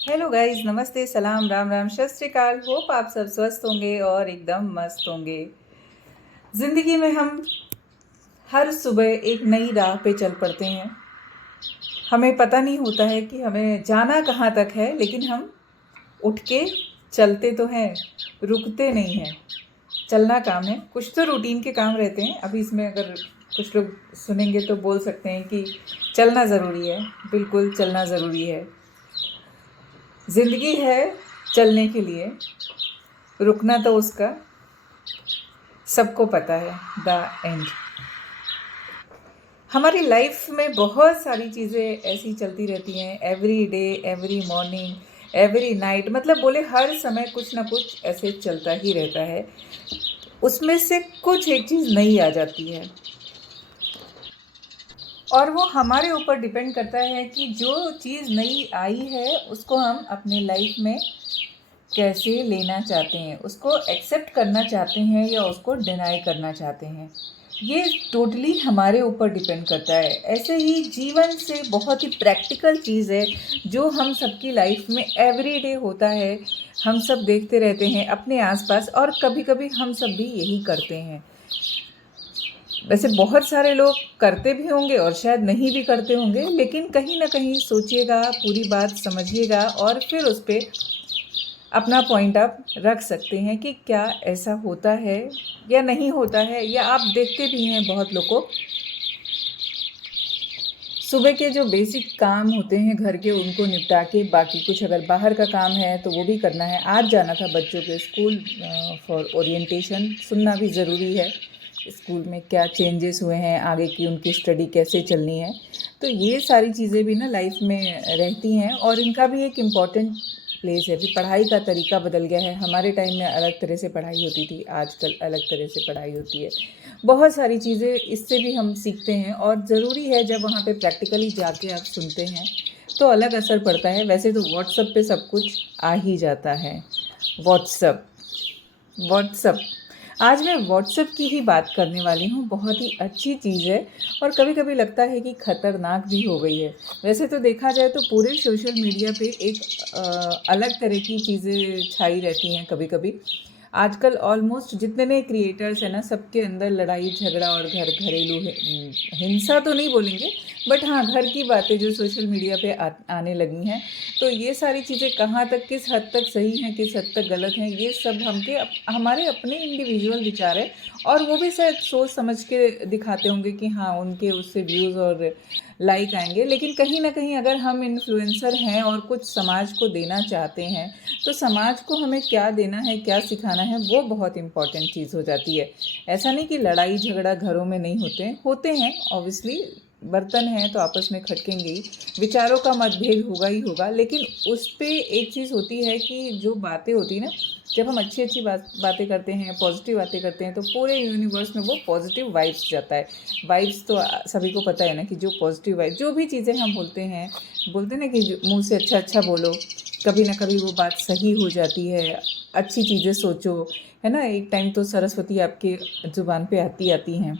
Hello guys, नमस्ते, सलाम, राम राम, सत श्री अकाल। होप आप सब स्वस्थ होंगे और एकदम मस्त होंगे। ज़िंदगी में हम हर सुबह एक नई राह पे चल पड़ते हैं। हमें पता नहीं होता है कि हमें जाना कहाँ तक है, लेकिन हम उठ के चलते तो हैं, रुकते नहीं हैं। चलना काम है। कुछ तो रूटीन के काम रहते हैं। अभी इसमें अगर कुछ लोग सुनेंगे तो बोल सकते हैं कि चलना ज़रूरी है। बिल्कुल चलना ज़रूरी है। ज़िंदगी है चलने के लिए, रुकना तो उसका सबको पता है। The end. हमारी लाइफ में बहुत सारी चीज़ें ऐसी चलती रहती हैं, every day, every morning, every night, मतलब बोले हर समय कुछ ना कुछ ऐसे चलता ही रहता है। उसमें से कुछ एक चीज़ नई आ जाती है और वो हमारे ऊपर डिपेंड करता है कि जो चीज़ नई आई है उसको हम अपने लाइफ में कैसे लेना चाहते हैं, उसको एक्सेप्ट करना चाहते हैं या उसको डिनाई करना चाहते हैं। ये टोटली हमारे ऊपर डिपेंड करता है। ऐसे ही जीवन से बहुत ही प्रैक्टिकल चीज़ है जो हम सबकी लाइफ में एवरीडे होता है। हम सब देखते रहते हैं अपने आसपास और कभी कभी हम सब भी यही करते हैं। वैसे बहुत सारे लोग करते भी होंगे और शायद नहीं भी करते होंगे, लेकिन कहीं ना कहीं सोचिएगा, पूरी बात समझिएगा और फिर उस पर अपना पॉइंट आप रख सकते हैं कि क्या ऐसा होता है या नहीं होता है। या आप देखते भी हैं बहुत लोग को सुबह के जो बेसिक काम होते हैं घर के, उनको निपटा के बाकी कुछ अगर बाहर का काम है तो वो भी करना है। आज जाना था बच्चों के स्कूल फॉर ओरिएंटेशन। सुनना भी ज़रूरी है स्कूल में क्या चेंजेस हुए हैं, आगे की उनकी स्टडी कैसे चलनी है। तो ये सारी चीज़ें भी ना लाइफ में रहती हैं और इनका भी एक इम्पॉर्टेंट प्लेस है। अभी पढ़ाई का तरीका बदल गया है। हमारे टाइम में अलग तरह से पढ़ाई होती थी, आजकल अलग तरह से पढ़ाई होती है। बहुत सारी चीज़ें इससे भी हम सीखते हैं और ज़रूरी है जब वहाँ पे प्रैक्टिकली जाके आप सुनते हैं तो अलग असर पड़ता है। वैसे तो व्हाट्सएप पे सब कुछ आ ही जाता है। व्हाट्सएप व्हाट्सएप आज मैं व्हाट्सएप की ही बात करने वाली हूँ। बहुत ही अच्छी चीज़ है और कभी कभी लगता है कि ख़तरनाक भी हो गई है। वैसे तो देखा जाए तो पूरे सोशल मीडिया पे एक अलग तरह की चीज़ें छाई रहती हैं। कभी कभी आजकल ऑलमोस्ट जितने क्रिएटर्स हैं ना, सबके अंदर लड़ाई झगड़ा और घरेलू हिंसा तो नहीं बोलेंगे, बट हाँ, घर की बातें जो सोशल मीडिया पे आने लगी हैं। तो ये सारी चीज़ें कहाँ तक, किस हद तक सही हैं, किस हद तक गलत हैं, ये सब हमारे अपने इंडिविजुअल विचार है। और वो भी शायद सोच समझ के दिखाते होंगे कि हाँ, उनके उससे व्यूज़ और लाइक आएंगे। लेकिन कहीं ना कहीं अगर हम इन्फ्लुएंसर हैं और कुछ समाज को देना चाहते हैं तो समाज को हमें क्या देना है, क्या सिखाना है, वो बहुत इम्पॉर्टेंट चीज़ हो जाती है। ऐसा नहीं कि लड़ाई झगड़ा घरों में नहीं होते हैं ऑब्वियसली। बर्तन हैं तो आपस में खटकेंगे ही, विचारों का मतभेद होगा ही होगा। लेकिन उस पर एक चीज़ होती है कि जो बातें होती हैं ना, जब हम अच्छी अच्छी बातें करते हैं, पॉजिटिव बातें करते हैं, तो पूरे यूनिवर्स में वो पॉजिटिव वाइब्स जाता है। वाइब्स तो सभी को पता है ना कि जो पॉजिटिव वाइब, जो भी चीज़ें हम बोलते हैं ना कि मुंह से अच्छा अच्छा बोलो, कभी ना कभी वो बात सही हो जाती है। अच्छी चीज़ें सोचो, है ना। एक टाइम तो सरस्वती आपके ज़ुबान पे आती हैं।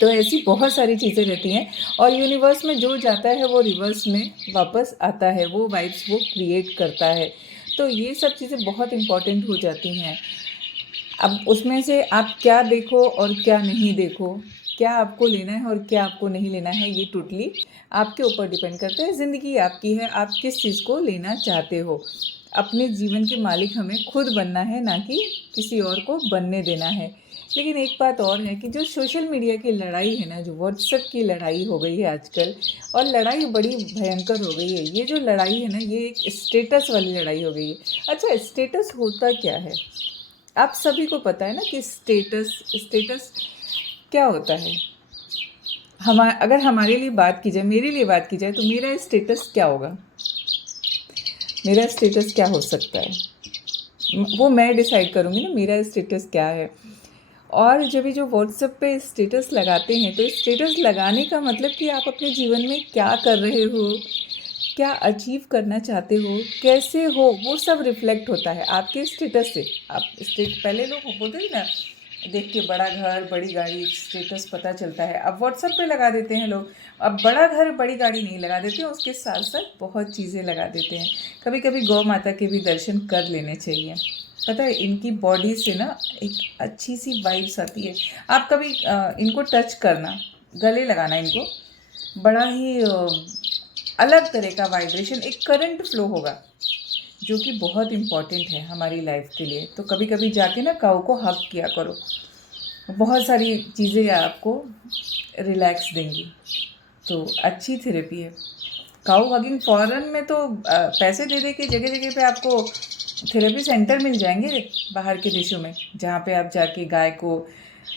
तो ऐसी बहुत सारी चीज़ें रहती हैं और यूनिवर्स में जो जाता है वो रिवर्स में वापस आता है, वो वाइब्स वो क्रिएट करता है। तो ये सब चीज़ें बहुत इम्पॉर्टेंट हो जाती हैं। अब उसमें से आप क्या देखो और क्या नहीं देखो, क्या आपको लेना है और क्या आपको नहीं लेना है, ये टोटली आपके ऊपर डिपेंड करता है। ज़िंदगी आपकी है, आप किस चीज़ को लेना चाहते हो। अपने जीवन के मालिक हमें खुद बनना है, ना कि किसी और को बनने देना है। लेकिन एक बात और है कि जो सोशल मीडिया की लड़ाई है ना, जो व्हाट्सएप की लड़ाई हो गई है आजकल, और लड़ाई बड़ी भयंकर हो गई है। ये जो लड़ाई है ना, ये एक स्टेटस वाली लड़ाई हो गई है। अच्छा, स्टेटस होता क्या है? आप सभी को पता है ना कि स्टेटस स्टेटस क्या होता है। अगर हमारे लिए बात की जाए, मेरे लिए बात की जाए, तो मेरा स्टेटस क्या होगा? मेरा स्टेटस क्या हो सकता है वो मैं डिसाइड करूँगी ना, मेरा स्टेटस क्या है। और जब भी जो व्हाट्सएप पे स्टेटस लगाते हैं तो स्टेटस लगाने का मतलब कि आप अपने जीवन में क्या कर रहे हो, क्या अचीव करना चाहते हो, कैसे हो, वो सब रिफ्लेक्ट होता है आपके स्टेटस से। आप स्टेट पहले लोग बोलते थे ना देख के बड़ा घर बड़ी गाड़ी स्टेटस पता चलता है। अब व्हाट्सएप पे लगा देते हैं लोग। अब बड़ा घर बड़ी गाड़ी नहीं लगा देते, उसके साथ साथ बहुत चीज़ें लगा देते हैं। कभी कभी गौ माता के भी दर्शन कर लेने चाहिए। पता है इनकी बॉडी से ना एक अच्छी सी वाइब्स आती है। आप कभी इनको टच करना, गले लगाना इनको, बड़ा ही अलग तरह का वाइब्रेशन, एक करंट फ्लो होगा जो कि बहुत इम्पॉर्टेंट है हमारी लाइफ के लिए। तो कभी कभी जाके ना काऊ को हग किया करो, बहुत सारी चीज़ें आपको रिलैक्स देंगी। तो अच्छी थेरेपी है काऊ हगिंग। फॉरेन में तो पैसे दे दे के जगह जगह पे आपको थेरेपी सेंटर मिल जाएंगे बाहर के देशों में, जहाँ पे आप जाके गाय को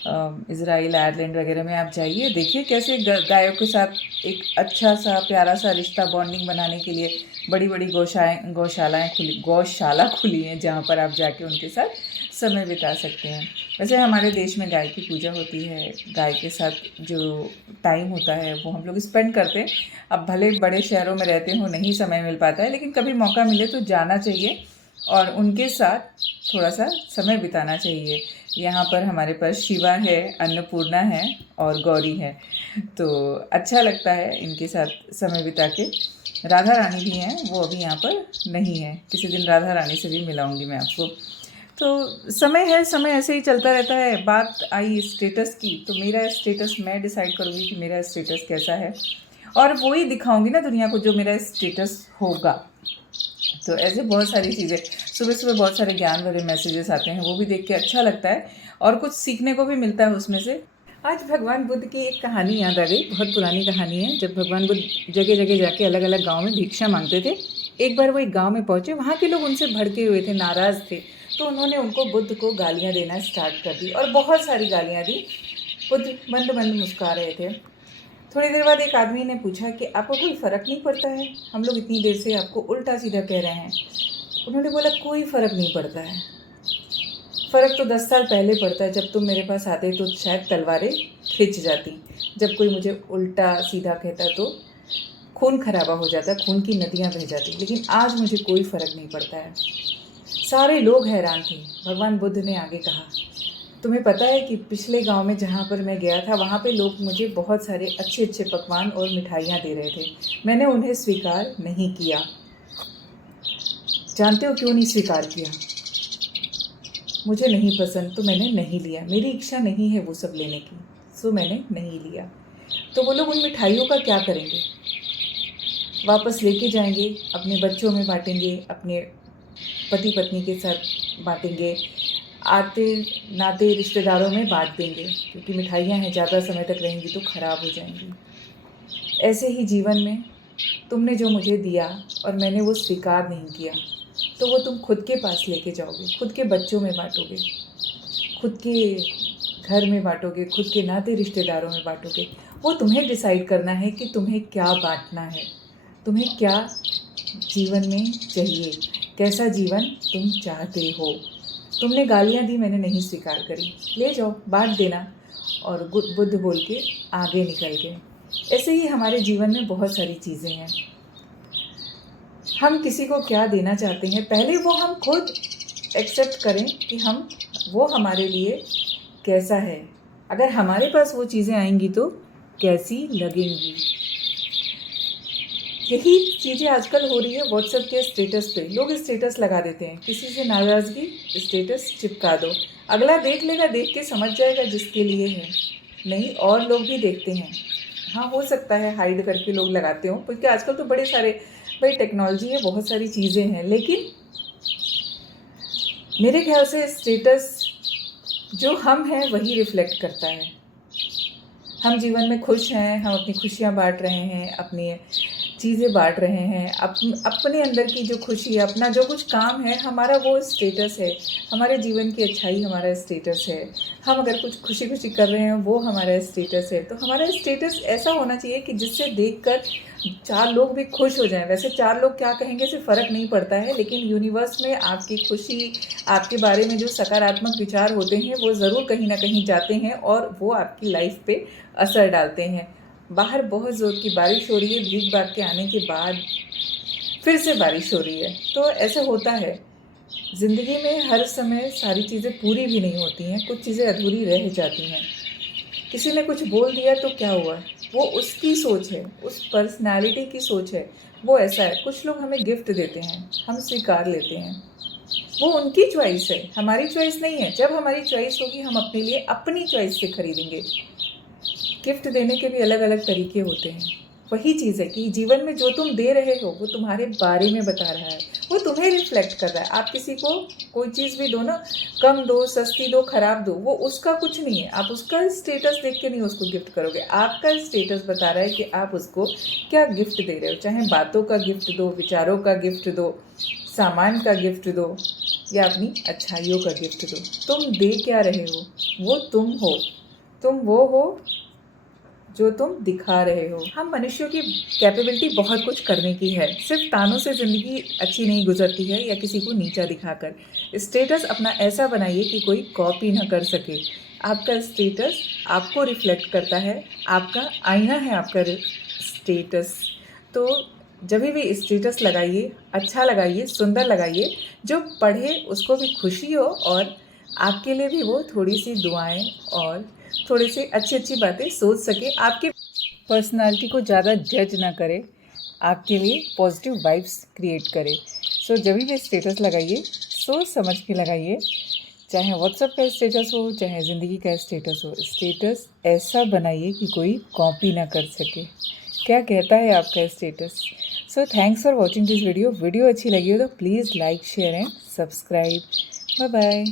इज़राइल आयरलैंड वगैरह में आप जाइए, देखिए कैसे गायों के साथ एक अच्छा सा प्यारा सा रिश्ता बॉन्डिंग बनाने के लिए बड़ी बड़ी गौशाला खुली हैं, जहाँ पर आप जाके उनके साथ समय बिता सकते हैं। वैसे हमारे देश में गाय की पूजा होती है, गाय के साथ जो टाइम होता है वो हम लोग स्पेंड करते हैं। अब भले बड़े शहरों में रहते हो, नहीं समय मिल पाता है, लेकिन कभी मौका मिले तो जाना चाहिए और उनके साथ थोड़ा सा समय बिताना चाहिए। यहाँ पर हमारे पास शिवा है, अन्नपूर्णा है और गौरी है, तो अच्छा लगता है इनके साथ समय बिता के। राधा रानी भी हैं, वो अभी यहाँ पर नहीं है, किसी दिन राधा रानी से भी मिलाऊंगी मैं आपको। तो समय है, समय ऐसे ही चलता रहता है। बात आई स्टेटस की, तो मेरा स्टेटस मैं डिसाइड करूँगी कि मेरा स्टेटस कैसा है, और वो ही दिखाऊंगी ना दुनिया को जो मेरा स्टेटस होगा। तो ऐसे बहुत सारी चीज़ें, सुबह सुबह बहुत सारे ज्ञान भरे मैसेजेस आते हैं, वो भी देख के अच्छा लगता है और कुछ सीखने को भी मिलता है उसमें से। आज भगवान बुद्ध की एक कहानी याद आ गई, बहुत पुरानी कहानी है। जब भगवान बुद्ध जगह जगह जाके अलग अलग गाँव में भिक्षा मांगते थे, एक बार वो एक गाँव में पहुँचे, वहाँ के लोग उनसे भड़के हुए थे, नाराज़ थे, तो उन्होंने उनको बुद्ध को गालियाँ देना स्टार्ट कर दी, और बहुत सारी गालियाँ दी। बुद्ध मंद मंद मुस्कुरा रहे थे। थोड़ी देर बाद एक आदमी ने पूछा कि आपको कोई फ़र्क नहीं पड़ता है, हम लोग इतनी देर से आपको उल्टा सीधा कह रहे हैं। उन्होंने बोला कोई फ़र्क नहीं पड़ता है, फ़र्क तो 10 साल पहले पड़ता है, जब तुम मेरे पास आते तो शायद तलवारें खिंच जाती, जब कोई मुझे उल्टा सीधा कहता तो खून खराबा हो जाता, खून की नदियाँ बह जाती, लेकिन आज मुझे कोई फ़र्क नहीं पड़ता है। सारे लोग हैरान थे। भगवान बुद्ध ने आगे कहा, तुम्हें पता है कि पिछले गांव में जहाँ पर मैं गया था, वहाँ पे लोग मुझे बहुत सारे अच्छे अच्छे पकवान और मिठाइयाँ दे रहे थे, मैंने उन्हें स्वीकार नहीं किया। जानते हो क्यों नहीं स्वीकार किया? मुझे नहीं पसंद तो मैंने नहीं लिया, मेरी इच्छा नहीं है वो सब लेने की, सो मैंने नहीं लिया। तो वो लोग उन मिठाइयों का क्या करेंगे? वापस लेके जाएंगे, अपने बच्चों में बांटेंगे, अपने पति पत्नी के साथ बांटेंगे, आते नाते रिश्तेदारों में बांट देंगे, क्योंकि मिठाइयाँ हैं, ज़्यादा समय तक रहेंगी तो ख़राब हो जाएंगी। ऐसे ही जीवन में तुमने जो मुझे दिया और मैंने वो स्वीकार नहीं किया, तो वो तुम खुद के पास लेके जाओगे, खुद के बच्चों में बांटोगे, खुद के घर में बांटोगे, खुद के नाते रिश्तेदारों में बांटोगे। वो तुम्हें डिसाइड करना है कि तुम्हें क्या बांटना है, तुम्हें क्या जीवन में चाहिए, कैसा जीवन तुम चाहते हो। तुमने गालियाँ दी, मैंने नहीं स्वीकार करी, ले जाओ बांट देना। और बुद्ध बोल के आगे निकल गए। ऐसे ही हमारे जीवन में बहुत सारी चीज़ें हैं। हम किसी को क्या देना चाहते हैं, पहले वो हम खुद एक्सेप्ट करें कि वो हमारे लिए कैसा है। अगर हमारे पास वो चीज़ें आएंगी तो कैसी लगेंगी। यही चीज़ें आजकल हो रही है व्हाट्सएप के स्टेटस पे। लोग स्टेटस लगा देते हैं, किसी से नाराज़गी, स्टेटस चिपका दो, अगला देख लेगा, देख के समझ जाएगा जिसके लिए है, नहीं और लोग भी देखते हैं। हाँ, हो सकता है हाइड करके लोग लगाते हों, क्योंकि आजकल तो बड़े सारे भाई टेक्नोलॉजी है, बहुत सारी चीज़ें हैं, लेकिन मेरे ख्याल से स्टेटस जो हम हैं वही रिफ्लेक्ट करता है। हम जीवन में खुश हैं, हम अपनी खुशियाँ बांट रहे हैं, अपनी चीज़ें बांट रहे हैं, अपने अंदर की जो खुशी, अपना जो कुछ काम है, हमारा वो स्टेटस है। हमारे जीवन की अच्छाई हमारा स्टेटस है। हम अगर कुछ खुशी खुशी कर रहे हैं, वो हमारा स्टेटस है। तो हमारा स्टेटस ऐसा होना चाहिए कि जिससे देखकर 4 लोग भी खुश हो जाएं। वैसे 4 लोग क्या कहेंगे से फ़र्क नहीं पड़ता है, लेकिन यूनिवर्स में आपकी खुशी, आपके बारे में जो सकारात्मक विचार होते हैं, वो ज़रूर कहीं ना कहीं जाते हैं और वो आपकी लाइफ पे असर डालते हैं। बाहर बहुत ज़ोर की बारिश हो रही है, भीग भाग के आने के बाद फिर से बारिश हो रही है, तो ऐसे होता है। ज़िंदगी में हर समय सारी चीज़ें पूरी भी नहीं होती हैं, कुछ चीज़ें अधूरी रह जाती हैं। किसी ने कुछ बोल दिया तो क्या हुआ? वो उसकी सोच है, उस पर्सनैलिटी की सोच है, वो ऐसा है। कुछ लोग हमें गिफ्ट देते हैं, हम स्वीकार लेते हैं। वो उनकी चॉइस है, हमारी चॉइस नहीं है। जब हमारी चॉइस होगी हम अपने लिए अपनी चॉइस से खरीदेंगे। गिफ्ट देने के भी अलग अलग तरीके होते हैं। वही चीज़ है कि जीवन में जो तुम दे रहे हो वो तुम्हारे बारे में बता रहा है, वो तुम्हें रिफ्लेक्ट कर रहा है। आप किसी को कोई चीज़ भी दो ना, कम दो, सस्ती दो, खराब दो, वो उसका कुछ नहीं है। आप उसका स्टेटस देख के नहीं उसको गिफ्ट करोगे। आपका स्टेटस बता रहा है कि आप उसको क्या गिफ्ट दे रहे हो। चाहे बातों का गिफ्ट दो, विचारों का गिफ्ट दो, सामान का गिफ्ट दो या अपनी अच्छाइयों का गिफ्ट दो। तुम दे क्या रहे हो? वो तुम हो। तुम वो हो जो तुम दिखा रहे हो। हम मनुष्यों की कैपेबिलिटी बहुत कुछ करने की है। सिर्फ तानों से ज़िंदगी अच्छी नहीं गुजरती है या किसी को नीचा दिखाकर। स्टेटस अपना ऐसा बनाइए कि कोई कॉपी ना कर सके। आपका स्टेटस आपको रिफ्लेक्ट करता है, आपका आईना है आपका स्टेटस। तो जब भी स्टेटस लगाइए, अच्छा लगाइए, सुंदर लगाइए, जो पढ़े उसको भी खुशी हो और आपके लिए भी वो थोड़ी-सी दुआएँ और थोड़ी-सी अच्छी-अच्छी बातें सोच सके, आपके पर्सनैलिटी को ज़्यादा जज ना करे, आपके लिए पॉजिटिव वाइब्स क्रिएट करे। सो जब भी स्टेटस लगाइए, सोच समझ के लगाइए, चाहे व्हाट्सएप का स्टेटस हो, चाहे ज़िंदगी का स्टेटस हो। स्टेटस ऐसा बनाइए कि कोई कॉपी ना कर सके। क्या कहता है आपका status? So thanks for watching this video. Video अच्छी लगी हो तो please like, share and subscribe. Bye bye.